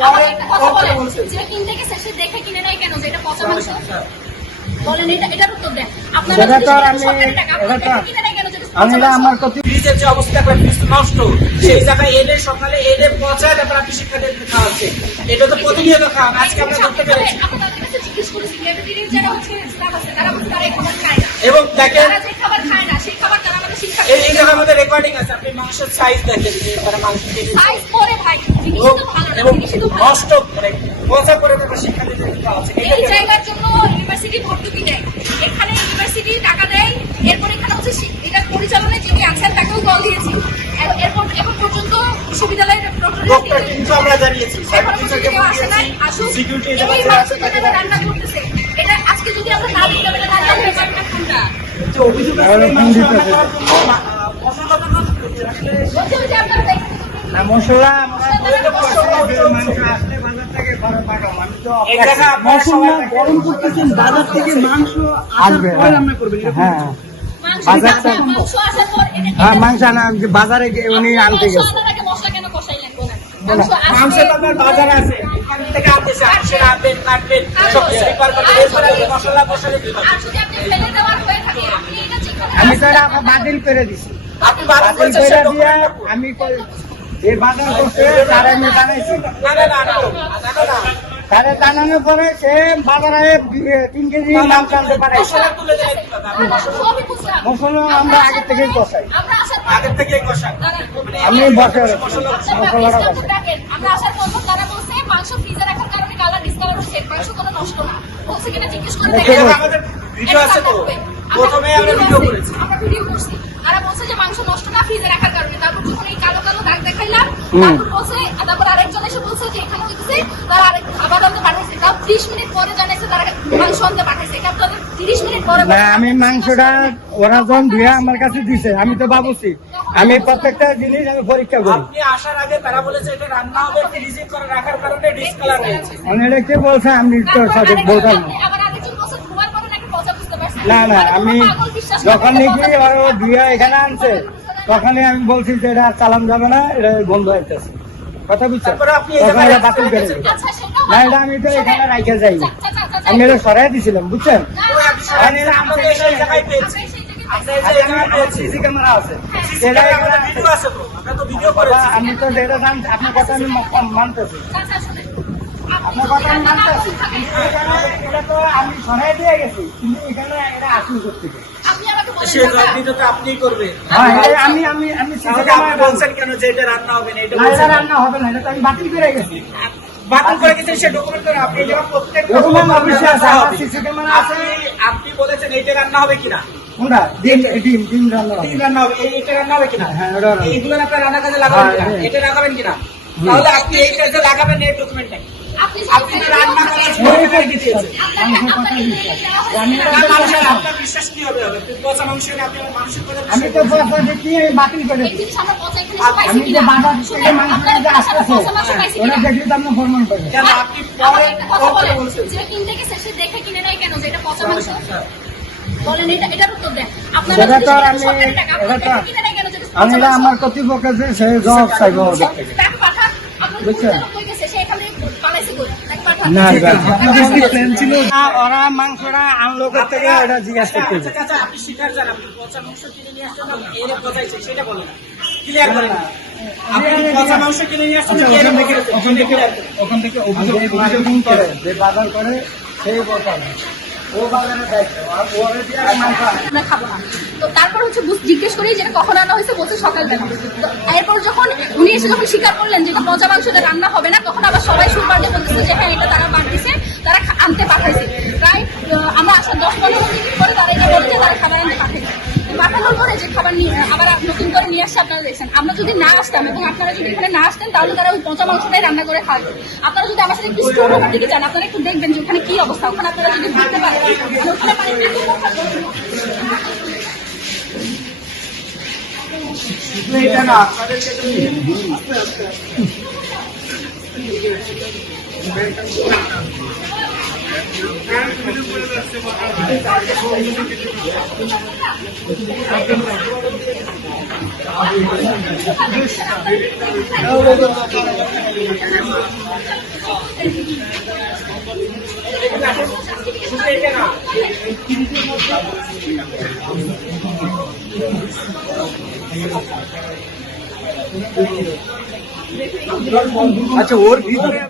পরে যে কিনতে গেছে সে দেখে কিনে নাই কেন যে এটা পচা মাংস? বলেন এটার উত্তর দেন। আপনারা আমার ফ্রিজের যে অবস্থা ফ্রিজ নষ্ট, সেই জায়গায় এনে সকালে এনে পচা, তারপর আপনি শিক্ষার্থীদের খাওয়াচ্ছে। এটা তো প্রতিনিয়ত খাওয়ান, আজকে আমরা করতে পেরেছি। এবং দেখেন এই জায়গার মধ্যে রেকর্ডিং আছে, আপনি মাংসের সাইজ দেখেন যে তারা মাংস এবং নষ্ট করে পচা করে তারপর শিক্ষার্থীদের খাওয়াচ্ছে। এই জায়গার জন্য ইউনিভার্সিটি ভর্তুকি দেয়, এখানে ইউনিভার্সিটি টাকা দেয়, এরপর এখানে হচ্ছে এটার পরিচালনায় যিনি আছেন তাকেও দল দিয়েছি। এরপর এখন পর্যন্ত বিশ্ববিদ্যালয়ের কিন্তু আমরা জানিয়েছি রান্না করতেছে। এটা আজকে যদি আমরা না দিতে পারি না জানতে পারি না কোনটা অভিযোগ মশলা গরম করতেছেন, বাজার থেকে মাংস আসবে, হ্যাঁ মাংস আনা বাজারে উনি আনতে গেছে। বাজারে আছে, আমি তো এটা বাতিল করে দিছি, বাতিল করে দিয়ে আমি এই বাজার করতে তারা আমি বানাইছি। তারা জানানোর পরে সে বাজারে 3 কেজি মাংস আনতে পারে। মশলা আমরা আগের থেকেই কষাই, আমি বসে মশলাটা কষাই। আমরা আসার পর তারা বলছে মাংস ফ্রিজে রাখার কারণে কালার ডিসকালার হচ্ছে, মাংস কোনো নষ্ট না। বলছে কিনা জিজ্ঞেস করে আমাদের ভিডিও আছে তো, প্রথমে আমরা ভিডিও করেছি, আমরা ভিডিও করছি। তারা বলছে যে মাংস নষ্ট না ফ্রিজে রাখার কারণে। তারপর যখন এই কালো কালো দাগ দেখাইলাম, তারপর বলছে, তারপর আরেকজন এসে বলছে যে এখানে হচ্ছে তারা আরেক খাবার আনতে পাঠাইছে। তাও 30 মিনিট পরে জানাইছে তারা মাংস আনতে পাঠাইছে। এটা তো 30 মিনিট পরে আমি মাংসটা ওরা যখন ধুয়ে আমার কাছে দিছে, আমি তো ভাবছি আমি প্রত্যেকটা জিনিস আমি পরীক্ষা করি। আপনি আসার আগে তারা বলেছে এটা রান্না হবে ফ্রিজে করে রাখার কারণে ডিসকালার হয়েছে। অনেকে কে বলছে, আমি তো সঠিক বলতাম না। আবার আরেকজন বলছে ধোয়ার পরে নাকি পচা বুঝতে পারছে না আমি যখন নাকি ওরা ধুয়ে এখানে আনছে তখনই আমি বলছি যে এটা চালান যাবে না, এটা বন্ধ হইতেছে। কথা বুঝছেন? তখন এটা বাতিল করে দিই। না এটা আমি তো এখানে রাইখে যাই, আমি এটা সরাই দিছিলাম, বুঝছেন? সিসি ক্যামেরা আছে, আমি তো এটা জানছি, আপনার কথা আমি মানতেছি, আপনার কথা আমি মানতেছি। এটা তো আমি সরাই দিয়ে গেছি, কিন্তু এখানে এটা আসল করতে আপনি করবেন। আমি বলছেন কেন যে এটা রান্না হবে না? এটা রান্না হবে না, এটা তো আমি বাতিল করে গেছি। বাতিল করে গেছেন সে ডকুমেন্ট করে, আপনি যখন প্রত্যেকটা আপনি বলেছেন এইটা রান্না হবে কিনা, কোনটা ডিম রান্না হবে, ডিম রান্না হবে, এইটা রান্না হবে কিনা, হ্যাঁ এইগুলো আপনার রান্না কাজে লাগাবেন কিনা, এটা লাগাবেন কিনা, তাহলে আপনি এই কাজে লাগাবেন এই ডকুমেন্ট নাই। আপনি রান্না করার আপনার বিশ্বাস কি হবে? পচা মাংস আপনি মানুষের কথা আমি তো দেখি বাতিল করে দিই। আমি যে বাজার থেকে মাংসটা যে আসতেছে ওরা দেখলে তো আপনি ফরমান করবেন কেন? আপনি পরে বলছেন যে কিনতে গেছে সে দেখে কিনে নাই কেন যে এটা পচা মাংস? বলেন এটার উত্তর দেন। আপনারা আমি আমার কর্তৃপক্ষ যে সে জবাব চাইব ওরা মাংসটা আনলো থেকে ওটা জিজ্ঞাসা করতে। আপনি স্বীকার জানান পচা মাংস কিনে নিয়ে আসছেন, এর পচাইছে সেটা বলেন, ক্লিয়ার করেন। আপনি পচা মাংস কিনে নিয়ে আসছেন, ওখান থেকে অভিযোগ করে যে বাজার করে সেই কথা ও বাজারে আমরা খাবো না। তো তারপর হচ্ছে জিজ্ঞেস করি যেটা কখন রান্না হয়েছে, বলছে সকালবেলা। এরপর যখন উনি এসে যখন স্বীকার করলেন যে পচা মাংসটা রান্না হবে না, তখন আবার সবাই সুরবার দিয়ে বলতেছে যে হ্যাঁ এটা তারা বাড়তেছে, তারা আনতে পাঠাইছে। প্রায় আমরা আসার 10-15 মিনিট পরে তারা এটা বলছে তারা খাবার আনতে পাঠাইছে। পাঠানোর পরে যে খাবার নিয়ে আবার নতুন করে নিয়ে আসছে আপনারা দেখছেন। আমরা যদি না আসতাম এবং আপনারা যদি এখানে না আসতেন তাহলে তারা ওই পচা মাংসটাই রান্না করে খাওয়াতো। আপনারা যদি আমার সাথে একটু স্টোর ওভার দিকে যান, আপনারা একটু দেখবেন যে ওখানে কি অবস্থা। ওখানে আপনারা যদি বুঝতে পারেন এটা না আপনাদেরকে তো শুধু এটা না, আচ্ছা ওর ভিতরে